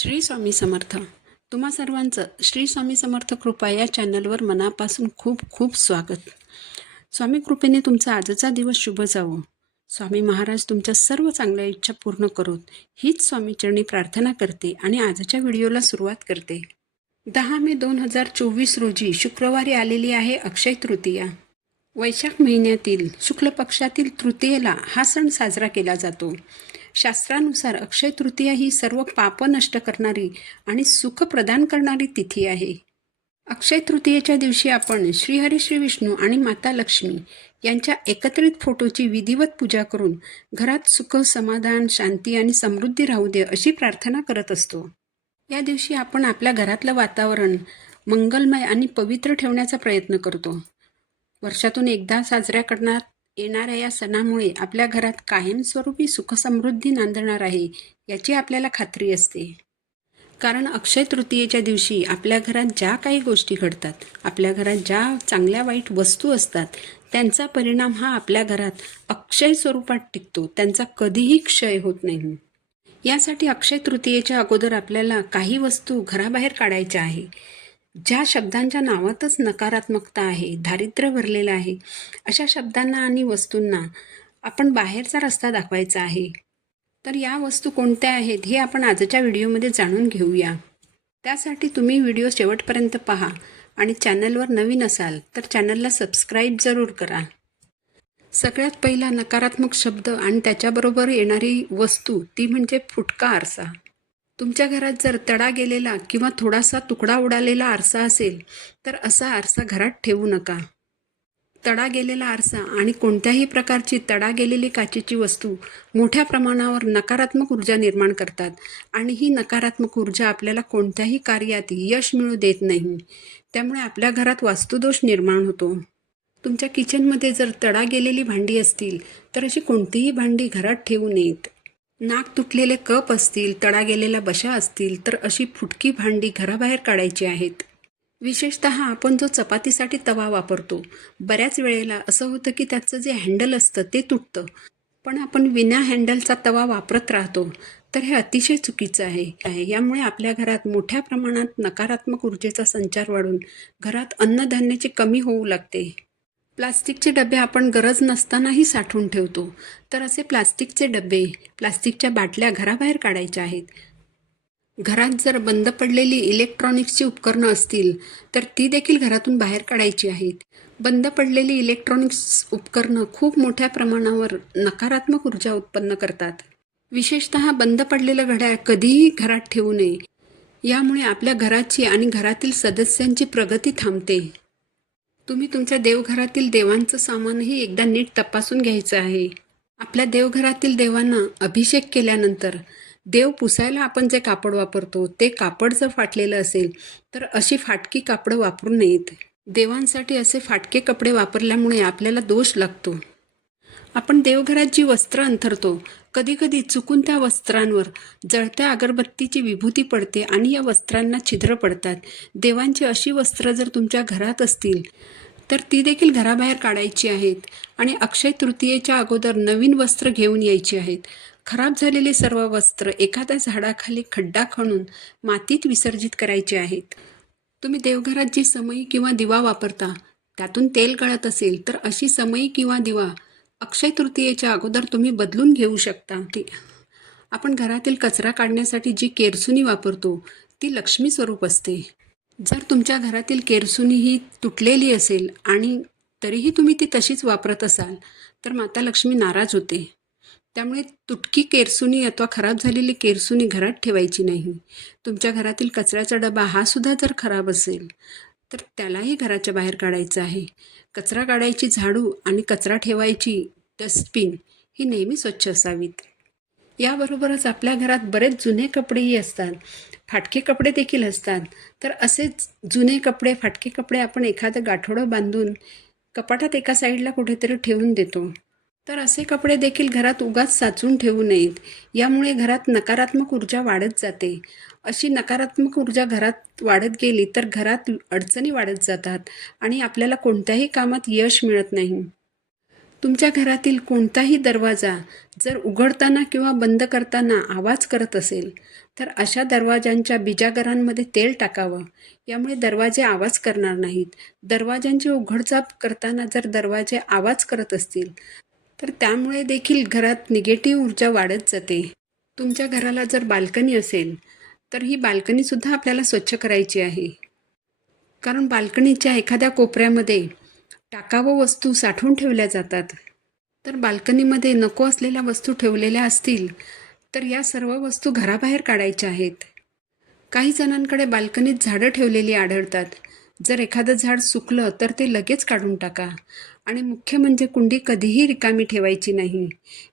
श्री स्वामी समर्थ. तुम्हा सर्वांचं श्री स्वामी समर्थ कृपा या चॅनलवर मनापासून खूप खूप स्वागत. स्वामी कृपेने तुमचा आजचा दिवस शुभ जावो. स्वामी महाराज तुमच्या सर्व चांगल्या इच्छा पूर्ण करोत हीच स्वामीचरणी प्रार्थना करते आणि आजच्या व्हिडिओला सुरुवात करते. 10 मे 2024 रोजी शुक्रवारी आलेली आहे अक्षय तृतीया. वैशाख महिन्यातील शुक्ल पक्षातील तृतीयेला हा सण साजरा केला जातो. शास्त्रानुसार अक्षय तृतीया ही सर्व पाप नष्ट करणारी आणि सुख प्रदान करणारी तिथी आहे. अक्षय तृतीयेच्या दिवशी आपण श्रीहरी श्री विष्णू आणि माता लक्ष्मी यांच्या एकत्रित फोटोची विधिवत पूजा करून घरात सुख, समाधान, शांती आणि समृद्धी राहू दे अशी प्रार्थना करत असतो. या दिवशी आपण आपल्या घरातलं वातावरण मंगलमय आणि पवित्र ठेवण्याचा प्रयत्न करतो. वर्षातून एकदा साजऱ्या करण्यात येणाऱ्या या सणामुळे आपल्या घरात कायमस्वरूपी सुखसमृद्धी नांदणार आहे याची आपल्याला खात्री असते. कारण अक्षय तृतीयेच्या दिवशी आपल्या घरात ज्या काही गोष्टी घडतात, आपल्या घरात ज्या चांगल्या वाईट वस्तू असतात, त्यांचा परिणाम हा आपल्या घरात अक्षय स्वरूपात टिकतो, त्यांचा कधीही क्षय होत नाही. यासाठी अक्षय तृतीयेच्या अगोदर आपल्याला काही वस्तू घराबाहेर काढायच्या आहे. ज्या शब्दांच्या नावातच नकारात्मकता आहे, दारिद्र्य भरलेलं आहे, अशा शब्दांना आणि वस्तूंना आपण बाहेरचा रस्ता दाखवायचा आहे. तर या वस्तू कोणत्या आहेत हे आपण आजच्या व्हिडिओमध्ये जाणून घेऊया. त्यासाठी तुम्ही व्हिडिओ शेवटपर्यंत पहा आणि चॅनलवर नवीन असाल तर चॅनलला सबस्क्राईब जरूर करा. सगळ्यात पहिला नकारात्मक शब्द आणि त्याच्याबरोबर येणारी वस्तू ती म्हणजे फुटका आरसा. तुमच्या घरात जर तडा गेलेला किंवा थोडासा तुकडा उडालेला आरसा असेल तर असा आरसा घरात ठेवू नका. तडा गेलेला आरसा आणि कोणत्याही प्रकारची तडा गेलेली काचेची वस्तू मोठ्या प्रमाणावर नकारात्मक ऊर्जा निर्माण करतात आणि ही नकारात्मक ऊर्जा आपल्याला कोणत्याही कार्यात यश मिळू देत नाही. त्यामुळे आपल्या घरात वास्तुदोष निर्माण होतो. तुमच्या किचनमध्ये जर तडा गेलेली भांडी असतील तर अशी कोणतीही भांडी घरात ठेवू नयेत. नाक तुटलेले कप असतील, तडा गेलेल्या बशा असतील तर अशी फुटकी भांडी घराबाहेर काढायची आहेत. विशेषतः आपण जो चपातीसाठी तवा वापरतो, बऱ्याच वेळेला असं होतं की त्याचं जे हँडल असतं ते तुटतं, पण आपण विना हँडलचा तवा वापरत राहतो. तर हे अतिशय चुकीचं आहे. यामुळे आपल्या घरात मोठ्या प्रमाणात नकारात्मक ऊर्जेचा संचार वाढून घरात अन्नधान्याची कमी होऊ लागते. प्लास्टिकचे डबे आपण गरज नसतानाही साठवून ठेवतो, तर असे प्लास्टिकचे डबे, प्लास्टिकच्या बाटल्या घराबाहेर काढायच्या आहेत. घरात जर बंद पडलेली इलेक्ट्रॉनिक्सची उपकरणं असतील तर ती देखील घरातून बाहेर काढायची आहेत. बंद पडलेली इलेक्ट्रॉनिक्स उपकरणं खूप मोठ्या प्रमाणावर नकारात्मक ऊर्जा उत्पन्न करतात. विशेषतः बंद पडलेलं घड्याळ कधीही घरात ठेवू नये. यामुळे आपल्या घराची आणि घरातील सदस्यांची प्रगती थांबते. तुम्ही तुमच्या देवघरातील देवांचं सामानही एकदा नीट तपासून घ्यायचं आहे. आपल्या देवघरातील देवांना अभिषेक केल्यानंतर देव पुसायला आपण जे कापड वापरतो ते कापड जर फाटलेलं असेल तर अशी फाटकी कापडं वापरू नयेत. देवांसाठी असे फाटके कपडे वापरल्यामुळे आपल्याला दोष लागतो. आपण देवघरात जी वस्त्र अंथरतो, कधीकधी चुकून त्या वस्त्रांवर जळत्या अगरबत्तीची विभूती पडते आणि या वस्त्रांना छिद्र पडतात. देवांची अशी वस्त्र जर तुमच्या घरात असतील तर ती देखील घराबाहेर काढायची आहेत आणि अक्षय तृतीयेच्या अगोदर नवीन वस्त्र घेऊन यायची आहेत. खराब झालेली सर्व वस्त्र एखाद्या झाडाखाली खड्डा खणून मातीत विसर्जित करायचे आहेत. तुम्ही देवघरात जी समई किंवा दिवा वापरता त्यातून तेल गळत असेल तर अशी समई किंवा दिवा अक्षय तृतीयेच्या अगोदर तुम्ही बदलून घेऊ शकता. आपण घरातील कचरा काढण्यासाठी जी केरसुनी वापरतो ती लक्ष्मी स्वरूप असते. जर तुमच्या घरातील केरसुनी ही तुटलेली असेल आणि तरीही तुम्ही ती तशीच वापरत असाल तर माता लक्ष्मी नाराज होते. त्यामुळे तुटकी केरसुनी अथवा खराब झालेली केरसुनी घरात ठेवायची नाही. तुमच्या घरातील कचऱ्याचा डबा हा सुद्धा जर खराब असेल तर त्यालाही घराच्या बाहेर काढायचं आहे. कचरा काढायची झाडू आणि कचरा ठेवायची डस्टबिन ही नेहमी स्वच्छ असावीत. याबरोबरच आपल्या घरात बरेच जुने कपडेही असतात, फाटके कपडे देखील असतात. तर असेच जुने कपडे, फाटके कपडे आपण एखादं गाठोडं बांधून कपाटात एका साईडला कुठेतरी ठेवून देतो. तर असे कपडे देखील घरात उगाच साचून ठेवू नयेत. यामुळे घरात नकारात्मक ऊर्जा वाढत जाते. अशी नकारात्मक ऊर्जा घरात वाढत गेली तर घरात अडचणी वाढत जातात आणि आपल्याला कोणत्याही कामात यश मिळत नाही. तुमच्या घरातील कोणताही दरवाजा जर उघडताना किंवा बंद करताना आवाज करत असेल तर अशा दरवाजांच्या बिजागरांमध्ये तेल टाकावं. यामुळे दरवाजे आवाज करणार नाहीत. दरवाजांची उघडझाप करताना जर दरवाजे आवाज करत असतील तर त्यामुळे देखील घरात निगेटिव्ह ऊर्जा वाढत जाते. तुमच्या घराला जर बाल्कनी असेल तर ही बाल्कनीसुद्धा आपल्याला स्वच्छ करायची आहे. कारण बाल्कनीच्या एखाद्या कोपऱ्यामध्ये टाकाऊ वस्तू साठवून ठेवल्या जातात. तर बाल्कनीमध्ये नको असलेल्या वस्तू ठेवलेल्या असतील तर या सर्व वस्तू घराबाहेर काढायच्या आहेत. काही जणांकडे बाल्कनीत झाडं ठेवलेली आढळतात. जर एखादं झाड सुकलं तर ते लगेच काढून टाका. आणि मुख्य म्हणजे कुंडी कधीही रिकामी ठेवायची नाही.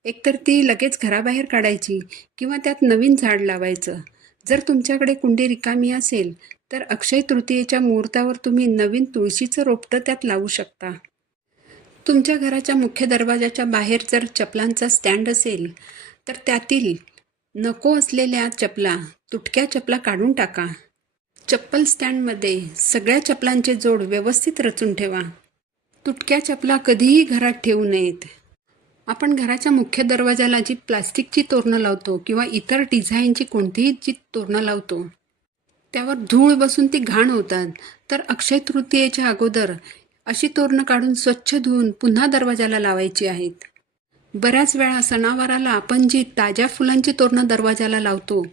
एकतर ती लगेच घराबाहेर काढायची किंवा त्यात नवीन झाड लावायचं. जर तुमच्याकडे कुंडी रिकामी असेल तर अक्षय तृतीयेच्या मुहूर्तावर तुम्ही नवीन तुळशीचं रोपटं त्यात लावू शकता. तुमच्या घराच्या मुख्य दरवाजाच्या बाहेर जर चपलांचा स्टँड असेल तर त्यातील नको असलेल्या चपला, तुटक्या चपला काढून टाका. चप्पल स्टँडमध्ये सगळ्या चपलांचे जोड व्यवस्थित रचून ठेवा. तुटक्या चपला कधीही घरात ठेवू नयेत. आपण घराच्या मुख्य दरवाजाला जी प्लास्टिकची तोरणं लावतो किंवा इतर डिझाईनची कोणतीही जी तोरणं लावतो त्यावर धूळ बसून ती घाण होतात. तर अक्षय तृतीयेच्या अगोदर अशी तोरणं काढून स्वच्छ धुवून पुन्हा दरवाजाला लावायची आहेत. बऱ्याच वेळा सणावाराला आपण जी ताज्या फुलांची तोरणं दरवाजाला लावतो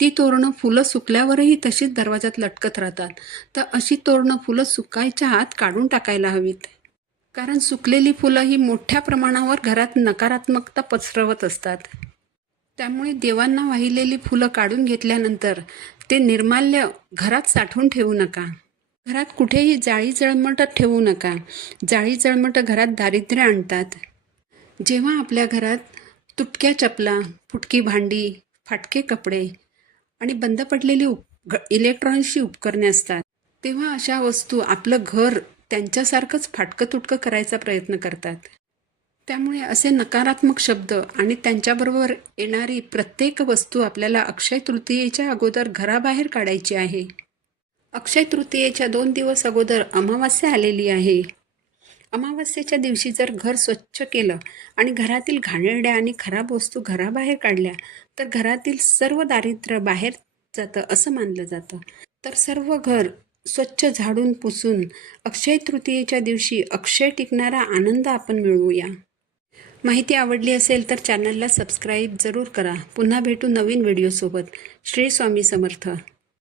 ती तोरणं फुलं सुकल्यावरही तशीच दरवाजात लटकत राहतात. तर अशी तोरणं फुलं सुकायच्या आत काढून टाकायला हवीत. कारण सुकलेली फुलं ही मोठ्या प्रमाणावर घरात नकारात्मकता पसरवत असतात. त्यामुळे देवांना वाहिलेली फुलं काढून घेतल्यानंतर ते निर्माल्य घरात साठवून ठेवू नका. घरात कुठेही जाळी जळमटं ठेवू नका. जाळी जळमटं घरात दारिद्र्य आणतात. जेव्हा आपल्या घरात तुटक्या चपला, फुटकी भांडी, फाटके कपडे आणि बंद पडलेली इलेक्ट्रॉनिक्सची उपकरणे असतात तेव्हा अशा वस्तू आपलं घर त्यांच्यासारखंच फाटकं तुटकं करायचा प्रयत्न करतात. त्यामुळे असे नकारात्मक शब्द आणि त्यांच्याबरोबर येणारी प्रत्येक वस्तू आपल्याला अक्षय तृतीयेच्या अगोदर घराबाहेर काढायची आहे. अक्षय तृतीयेच्या 2 दिवस अगोदर अमावास्या आलेली आहे. अमावास्येच्या दिवशी जर घर स्वच्छ केलं आणि घरातील घाणेरड्या आणि खराब वस्तू घराबाहेर काढल्या तर घरातील सर्व दारिद्र्य बाहेर जातं असं मानलं जातं. तर सर्व घर स्वच्छ झाडून पुसून अक्षय तृतीयेच्या दिवशी अक्षय टिकणारा आनंद आपण मिळवूया. माहिती आवडली असेल तर चॅनलला सबस्क्राईब जरूर करा. पुन्हा भेटू नवीन व्हिडिओसोबत. श्री स्वामी समर्थ.